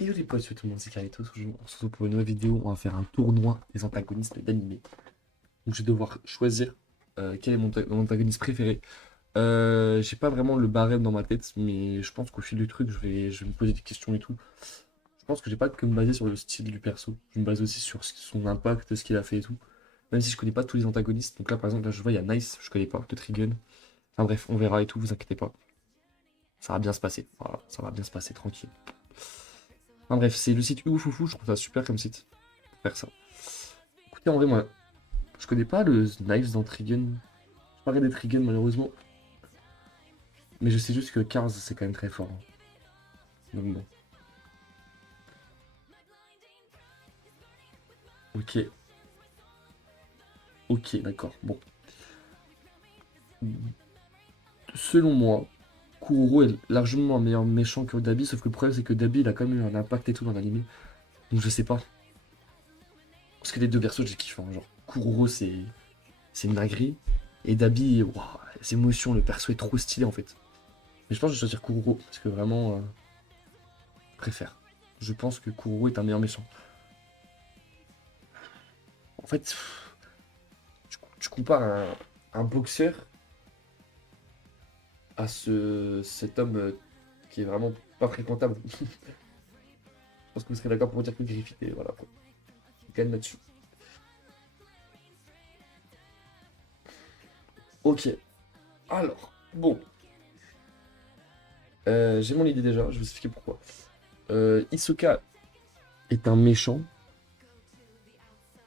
Et les potes, tout le monde, c'est Carlitos. Aujourd'hui, on se retrouve pour une nouvelle vidéo. On va faire un tournoi des antagonistes d'animé. Donc, je vais devoir choisir quel est mon antagoniste préféré. J'ai pas vraiment le barème dans ma tête, mais je pense qu'au fil du truc, je vais me poser des questions et tout. Je pense que j'ai pas que me baser sur le style du perso. Je me base aussi sur son impact, ce qu'il a fait et tout. Même si je connais pas tous les antagonistes. Donc là, par exemple, là, je vois, il y a Nice, je connais pas, de Trigun. Enfin bref, on verra et tout, vous inquiétez pas. Ça va bien se passer. Voilà, ça va bien se passer, tranquille. Enfin bref, c'est le site Oufoufou, je trouve ça super comme site pour faire ça. Écoutez, en vrai, moi, je connais pas le Knives dans Trigun. Je parlais des Trigun malheureusement, mais je sais juste que Cars c'est quand même très fort, hein. Donc bon. Ok, ok, d'accord. Bon. Selon moi, Kuroro est largement un meilleur méchant que Dabi, sauf que le problème c'est que Dabi il a quand même eu un impact et tout dans l'anime. Donc je sais pas. Parce que les deux persos, j'ai kiffé, hein. Genre, Kuroro c'est une dinguerie. Et Dabi, waouh, les émotions, le perso est trop stylé en fait. Mais je pense que je vais choisir Kuroro, parce que vraiment, je préfère. Je pense que Kuroro est un meilleur méchant. En fait, tu compares un boxeur à cet homme qui est vraiment pas fréquentable. Je pense que vous serez d'accord pour dire que Griffith est, voilà, quoi. Il gagne là-dessus. Ok, alors, bon, j'ai mon idée déjà, je vais vous expliquer pourquoi. Hisoka est un méchant,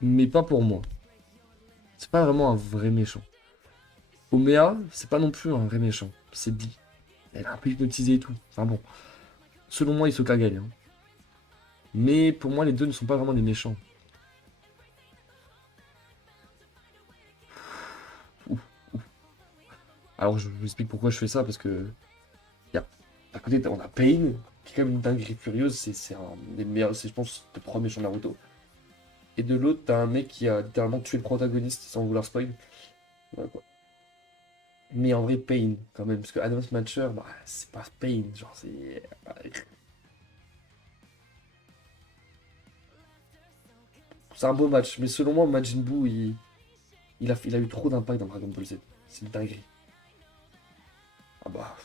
mais pas pour moi. C'est pas vraiment un vrai méchant. Omea, c'est pas non plus un vrai méchant. C'est dit. Elle a un peu hypnotisé et tout. Enfin bon, selon moi, Hisoka gagne, hein. Mais pour moi, les deux ne sont pas vraiment des méchants. Ouf, ouf. Alors, je vous explique pourquoi je fais ça, parce que y a, à côté, on a Pain, qui est quand même une dinguerie furieuse, c'est un des meilleurs, c'est, je pense, le premier méchant Naruto. Et de l'autre, t'as un mec qui a littéralement tué le protagoniste sans vouloir spoil. Voilà, quoi. Mais en vrai, Pain, quand même, parce que Advance Matcher, bah, c'est pas Pain, genre, c'est un beau match, mais selon moi, Majin Buu, il a eu trop d'impact dans Dragon Ball Z. C'est une dinguerie. Ah bah.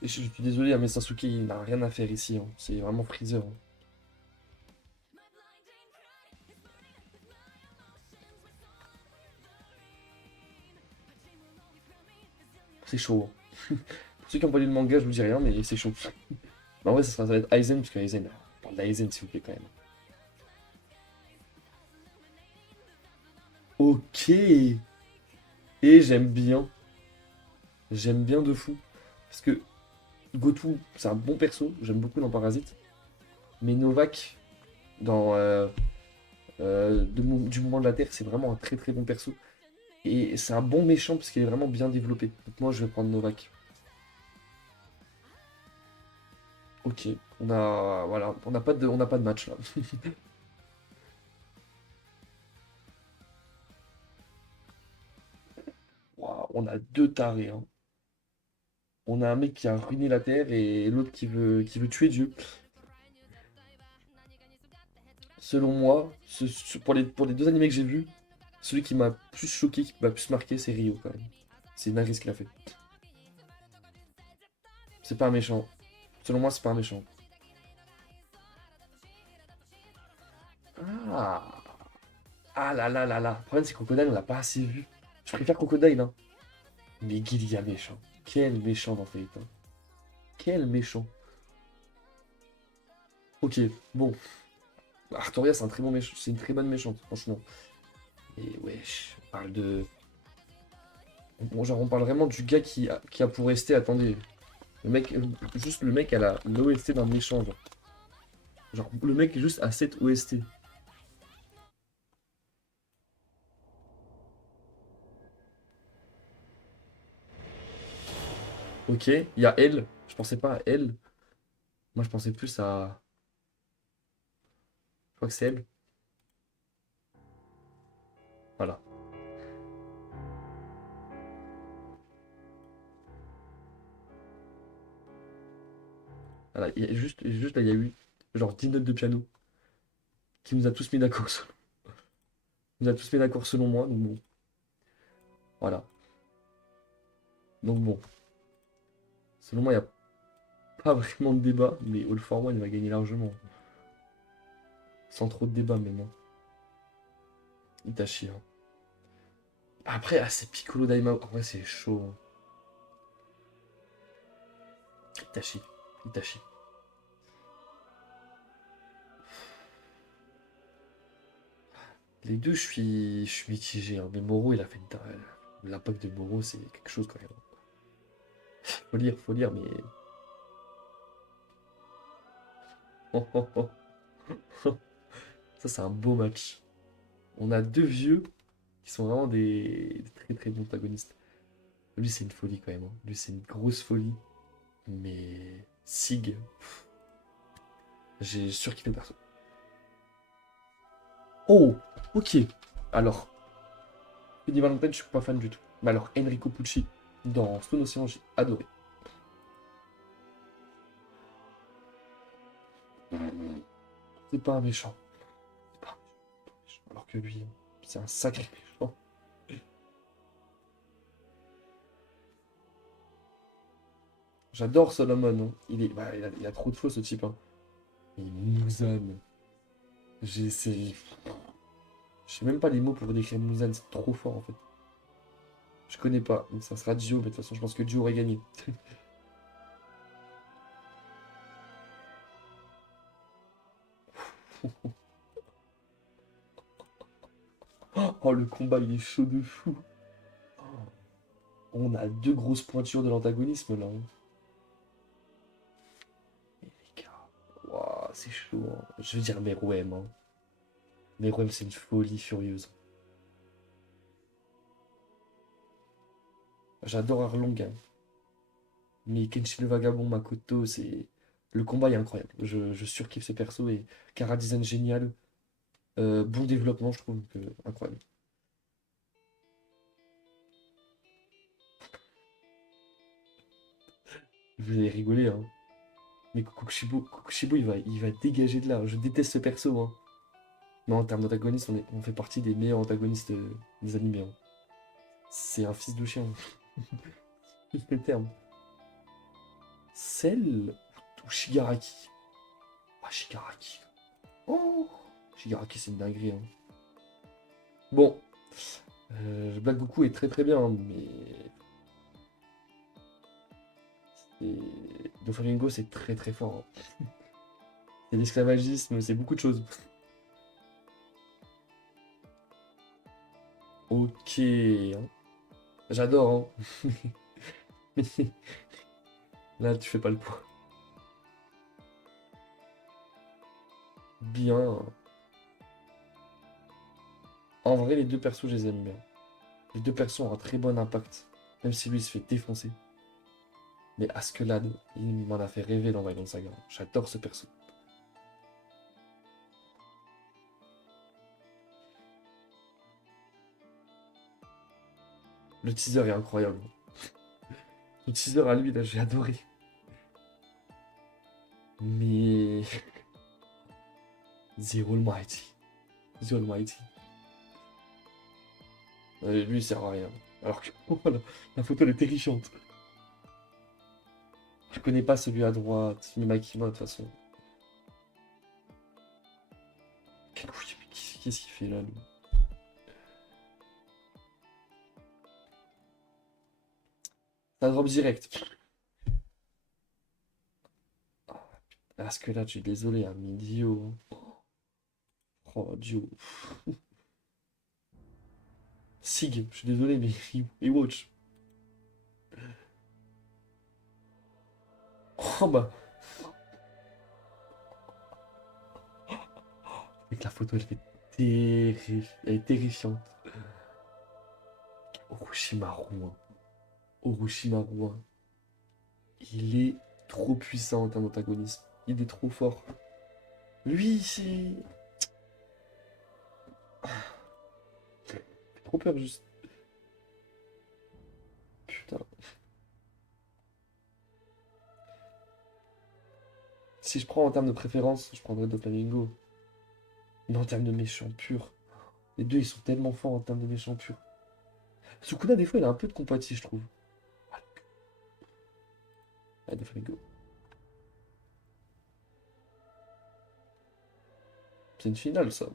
Et je suis désolé, hein, mais Sasuke, il n'a rien à faire ici, hein. C'est vraiment Freezer, hein. C'est chaud, hein. Pour ceux qui n'ont pas lu le manga, je vous dis rien, mais c'est chaud. Mais en vrai, ça va être Aizen, parce que Aizen, on parle d'Aizen, s'il vous plaît, quand même. Ok. Et j'aime bien. J'aime bien de fou. Parce que Goku, c'est un bon perso, j'aime beaucoup dans Parasite. Mais Novak, dans du Mouvement de la Terre, c'est vraiment un très très bon perso. Et c'est un bon méchant parce qu'il est vraiment bien développé. Donc moi, je vais prendre Novak. Ok, on a voilà, on n'a pas de match là. Waouh, on a deux tarés, hein. On a un mec qui a ruiné la Terre et l'autre qui veut tuer Dieu. Selon moi, pour les deux animés que j'ai vus, celui qui m'a plus choqué, qui m'a plus marqué, c'est Rio quand même. C'est Nagis ce qu'il a fait. C'est pas un méchant. Selon moi, c'est pas un méchant. Ah, ah là là là là. Le problème, c'est que Crocodile, on l'a pas assez vu. Je préfère Crocodile, hein. Mais Guilia méchant. Quel méchant dans Fate, hein. Quel méchant. Ok, bon. Artoria, c'est un très bon méchant. C'est une très bonne méchante, franchement. Et wesh, on parle de. Bon, genre, on parle vraiment du gars qui a pour rester. Attendez. Le mec, juste le mec a l'OST d'un méchant, genre. Genre, le mec est juste à 7 OST. Ok, il y a elle. Je pensais pas à elle. Moi, je pensais plus à. Je crois que c'est elle. Voilà. Voilà, juste là, il y a eu genre 10 notes de piano qui nous a tous mis d'accord. Nous a tous mis d'accord selon moi, donc bon. Voilà. Donc bon. Selon moi, il n'y a pas vraiment de débat, mais All for One, il va gagner largement. Sans trop de débat, même. Hein. Itachi. Hein. Après, ah, c'est Piccolo Daimao. En vrai, c'est chaud. Hein. Itachi. Itachi. Les deux, je suis mitigé. Hein. Mais Moro, il a fait une... L'impact de Moro, c'est quelque chose quand même. Faut lire, mais. Oh, oh, oh. Ça, c'est un beau match. On a deux vieux qui sont vraiment des très très bons antagonistes. Lui, c'est une folie quand même. Hein. Lui, c'est une grosse folie. Mais Sig, j'ai surkiffé le perso. Oh, ok. Alors, Eddie Valentine, je suis pas fan du tout. Mais alors, Enrico Pucci, dans Stone Ocean, j'ai adoré. C'est pas un méchant. C'est pas un méchant. Alors que lui, c'est un sacré méchant. J'adore Solomon. Hein. Il a trop de faux, ce type. Hein. Il Muzan. J'ai essayé. Je sais même pas les mots pour décrire Muzan, c'est trop fort en fait. Je connais pas, donc ça sera Dio, mais de toute façon, je pense que Dio aurait gagné. Oh, le combat, il est chaud de fou. On a deux grosses pointures de l'antagonisme là. Hein. Mais les gars, waouh, c'est chaud. Hein. Je veux dire Meruem. Hein. Meruem, c'est une folie furieuse. J'adore Arlong. Hein. Mais Kenshi le Vagabond, Makoto, c'est. Le combat est incroyable. Je surkiffe ce perso et Cara design génial. Bon développement, je trouve que incroyable. Vous allez rigoler, hein. Mais Kokushibo, il va dégager de là. Je déteste ce perso, hein. Mais en termes d'antagonistes, on fait partie des meilleurs antagonistes des animés. Hein. C'est un fils de chien. Juste le terme. Cell ou Shigaraki? Ah, Shigaraki. Oh! Shigaraki, c'est une dinguerie. Hein. Bon, Black Goku est très très bien, hein, mais. Doflamingo, c'est très très fort. Hein. C'est l'esclavagisme, c'est beaucoup de choses. Ok. Hein. J'adore, hein. Là, tu fais pas le poids. Bien. En vrai, les deux persos, je les aime bien. Les deux persos ont un très bon impact. Même si lui il se fait défoncer. Mais Askeladd, il m'en a fait rêver dans Vinland Saga. J'adore ce perso. Le teaser est incroyable. Le teaser à lui, là, j'ai adoré. Mais. The Almighty. The Almighty. Lui, il sert à rien. Alors que voilà, la photo, elle est terrifiante. Je connais pas celui à droite, ni Makima de toute façon. Qu'est-ce qu'il fait là, lui? Ça drop direct. Parce que là, je suis désolé, hein, mais Dio. Oh, Dio. Sig, je suis désolé, mais il watch. Oh bah. Avec la photo, elle est terrifiante. Orochimaru. Hein. Orochimaru. Hein. Il est trop puissant en termes d'antagonisme. Il est trop fort. Lui, c'est. Trop peur, juste. Putain. Si je prends en termes de préférence, je prendrais Doflamingo. Mais en termes de méchant pur, les deux ils sont tellement forts en termes de méchant pur. Sukuna, des fois, il a un peu de compatie, je trouve. Ah, Doflamingo. C'est une finale, ça.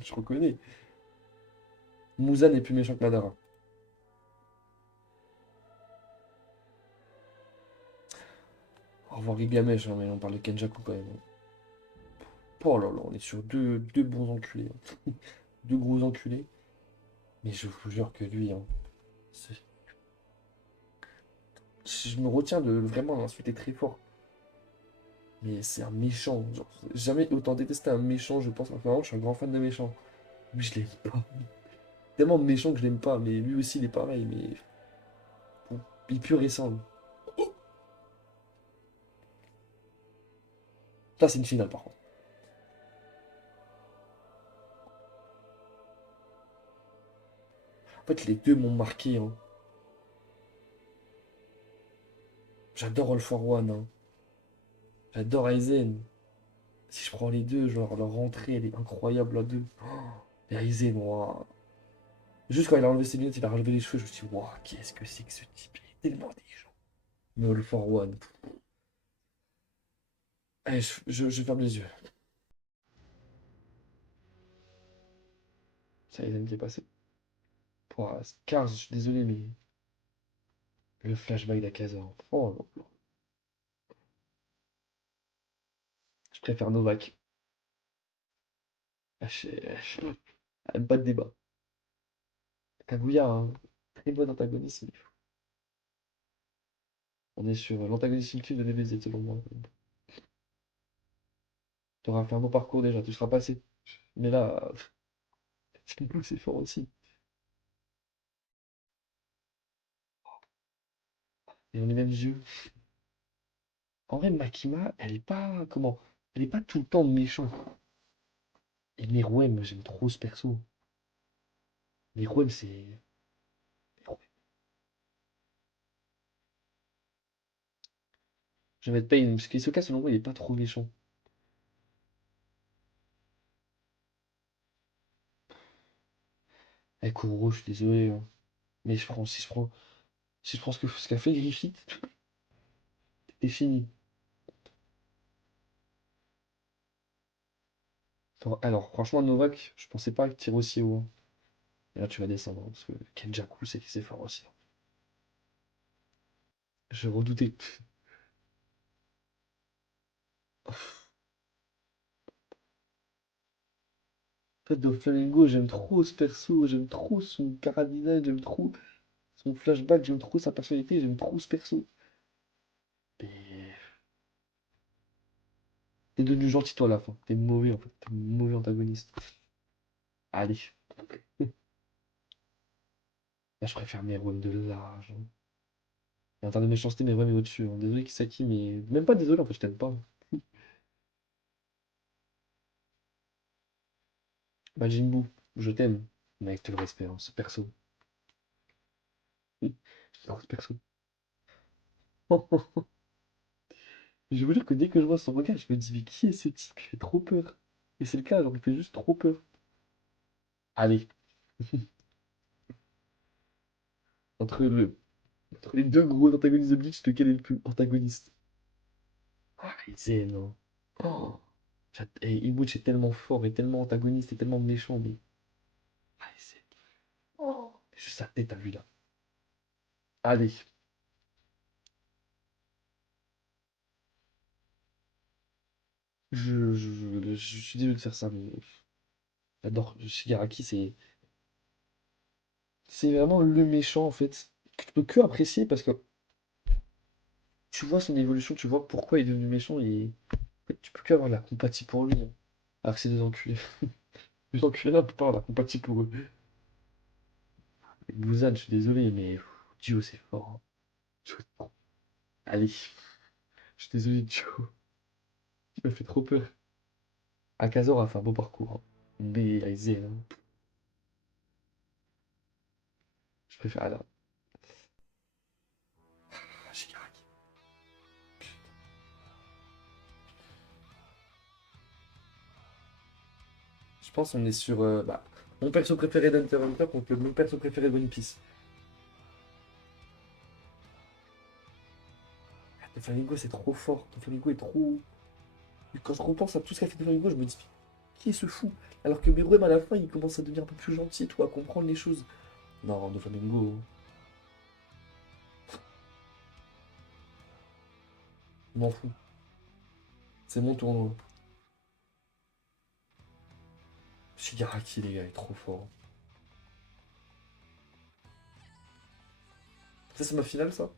Je reconnais. Muzan est plus méchant que Madara. Au revoir Gigamesh, hein, mais on parle de Kenjaku quand même. Oh là là, on est sur deux bons enculés, hein. Deux gros enculés. Mais je vous jure que lui, hein, c'est- je me retiens de vraiment l'insulter très fort. Mais c'est un méchant. Genre, j'ai jamais autant détesté un méchant, je pense. Enfin, vraiment, je suis un grand fan de méchants. Lui, je l'aime pas. Tellement méchant que je l'aime pas. Mais lui aussi, il est pareil. Mais bon, il est pur et simple. Là, c'est une finale, par contre. En fait, les deux m'ont marqué, hein. J'adore All for One, hein. J'adore Aizen. Si je prends les deux, genre, leur rentrée, elle est incroyable à deux. Et Aizen, waouh. Juste quand il a enlevé ses lunettes, il a relevé les cheveux, je me suis dit, waouh, qu'est-ce que c'est que ce type? Il est tellement intelligent. Mais All for One. Allez, je ferme les yeux. C'est Aizen qui est passé. Pouah, Cars, je suis désolé, mais le flashback d'Akaza. Oh non, non. Je préfère Novak. Ah, même pas de débat. Kaguya, hein, très bon antagoniste. Mais on est sur l'antagoniste ultime de DBZ, selon moi. Tu auras fait un bon parcours déjà, tu seras passé. Mais là, c'est fort aussi. Et on est même yeux. En vrai, Makima, elle est pas. Comment? Elle est pas tout le temps méchante. Et Meruem, j'aime trop ce perso. Meruem, c'est. Je vais mettre Pain, parce qu'Hisoka, selon moi, il est pas trop méchant. Eh, Kuroro, je suis désolé, hein. Mais si je prends ce qu'a fait Griffith, c'est fini. Alors, franchement, Novak, je pensais pas tirer aussi haut, hein. Et là, tu vas descendre, hein, parce que Kenjaku, c'est fort aussi, hein. Je redoutais. En fait, Doflamingo, j'aime trop ce perso, j'aime trop son chara-design, j'aime trop son flashback, j'aime trop sa personnalité, j'aime trop ce perso. Mais t'es devenu gentil toi à la fin, t'es mauvais en fait, t'es mauvais antagoniste. Allez, là je préfère Meruem de large, hein. Et en termes de méchanceté, Meruem est au-dessus, hein. Désolé Kisaki, mais même pas désolé en fait, je t'aime pas. Majin Buu, je t'aime, mais avec tout le respect, hein, ce perso. J'adore ce perso. Je vous jure que dès que je vois son regard, je me dis, mais qui est ce type? Il fait trop peur. Et c'est le cas, genre, il fait juste trop peur. Allez, entre, le, entre les deux gros antagonistes de Bleach, lequel est le plus antagoniste? Ah, Aizen, non. Oh, et Ibuchi est tellement fort et tellement antagoniste et tellement méchant, mais. Ah, Aizen. Oh. Juste sa tête à lui là. Allez, je suis désolé de faire ça, mais j'adore. Shigaraki, c'est vraiment le méchant en fait. Que tu peux que apprécier parce que tu vois son évolution, tu vois pourquoi il est devenu méchant et en fait, tu peux que avoir de la compatie pour lui, hein. Alors que c'est des enculés. Les enculés là, on peut pas avoir de la compatie pour eux. Et Muzan, je suis désolé, mais Dio, c'est fort, hein. Dio, c'est fort. Allez, je suis désolé, Dio. Il m'a fait trop peur. Akazor a fait un beau parcours, hein. Mais Aizen, hein, je préfère. Alors, Shigaraki. Je pense qu'on est sur mon perso préféré d'Hunter x Hunter contre mon perso préféré de One Piece. Doflamingo, c'est trop fort. Doflamingo est trop. Quand je repense à tout ce qu'a fait Doflamingo, je me dis, qui est ce fou? Alors que Meruem, à la fin, il commence à devenir un peu plus gentil et tout, à comprendre les choses. Non, Doflamingo, je m'en fous. C'est mon tournoi. Shigaraki, les gars, est trop fort. Ça, c'est ma finale, ça?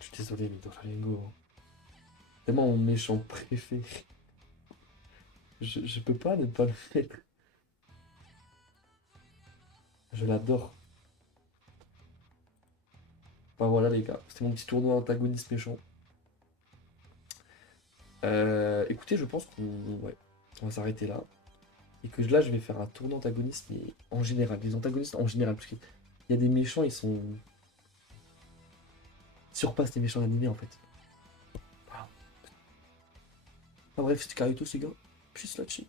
Je suis désolé, mais Doflamingo, hein. Tellement mon méchant préféré. Je peux pas ne pas le mettre. Je l'adore. Enfin voilà, les gars, c'était mon petit tournoi antagoniste méchant. Écoutez, je pense ouais, on va s'arrêter là. Et que là, je vais faire un tournoi antagoniste, mais en général, les antagonistes en général, parce qu'il y a des méchants, ils surpassent les méchants animés en fait. Voilà. Enfin bref, c'était Carlitos, les gars. Peace là-dessus.